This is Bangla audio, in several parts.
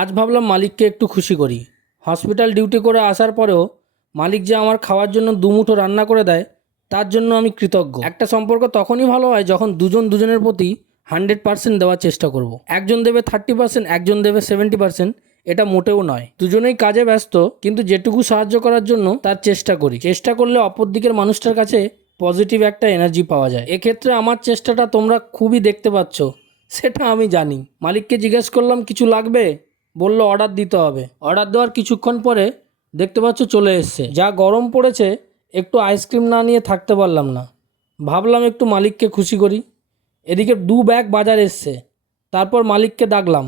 আজ ভাবলাম মালিককে একটু খুশি করি। হসপিটাল ডিউটি করে আসার পরেও মালিক যে আমার খাওয়ার জন্য দুমুঠো রান্না করে দেয়, তার জন্য আমি কৃতজ্ঞ। একটা সম্পর্ক তখনই ভালো হয় যখন দুজন দুজনের প্রতি 100% দেওয়ার চেষ্টা করব। একজন দেবে 30%, একজন দেবে 70%, এটা মোটেও নয়। দুজনেই কাজে ব্যস্ত, কিন্তু যেটুকু সাহায্য করার জন্য তার চেষ্টা করি। চেষ্টা করলে অপর দিকের মানুষটার কাছে পজিটিভ একটা এনার্জি পাওয়া যায়। এক্ষেত্রে আমার চেষ্টাটা তোমরা খুবই দেখতে পাচ্ছ, সেটা আমি জানি। মালিককে জিজ্ঞেস করলাম কিছু লাগবে, বলল অর্ডার দিতে হবে। অর্ডার দেওয়ার কিছুক্ষণ পরে দেখতে পাচ্ছ চলে এসছে। যা গরম পড়েছে, একটু আইসক্রিম না নিয়ে থাকতে পারলাম না। ভাবলাম একটু মালিককে খুশি করি। এদিকে 2 ব্যাগ বাজার এসছে। তারপর মালিককে ডাকলাম।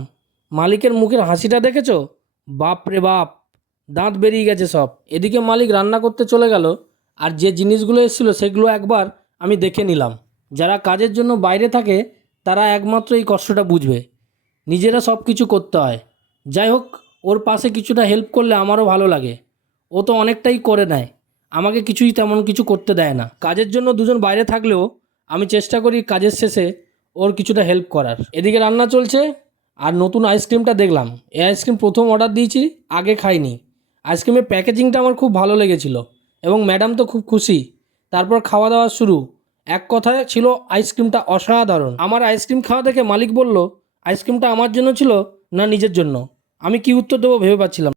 মালিকের মুখের হাসিটা দেখেছো? বাপ রে বাপ, দাঁত বেরিয়ে গেছে সব। এদিকে মালিক রান্না করতে চলে গেল, আর যে জিনিসগুলো এসেছিলো সেগুলো একবার আমি দেখে নিলাম। যারা কাজের জন্য বাইরে থাকে তারা একমাত্র এই কষ্টটা বুঝবে। নিজেরা সব কিছু করতে হয়। যাই হোক, ওর পাশে কিছুটা হেল্প করলে আমারও ভালো লাগে। ও তো অনেকটাই করে নেয়, আমাকে কিছুই তেমন কিছু করতে দেয় না। কাজের জন্য দুজন বাইরে থাকলেও আমি চেষ্টা করি কাজের শেষে ওর কিছুটা হেল্প করার। এদিকে রান্না চলছে, আর নতুন আইসক্রিমটা দেখলাম। এই আইসক্রিম প্রথম অর্ডার দিয়েছি, আগে খাইনি। আইসক্রিমের প্যাকেজিংটা আমার খুব ভালো লেগেছিল এবং ম্যাডাম তো খুব খুশি। তারপর খাওয়া দাওয়া শুরু। এক কথায় ছিল আইসক্রিমটা অসাধারণ। আমার আইসক্রিম খাওয়া দেখে মালিক বলল, আইসক্রিমটা আমার জন্য ছিল না নিজের জন্য? আমি কি উত্তর দেবো ভেবে পাচ্ছিলাম।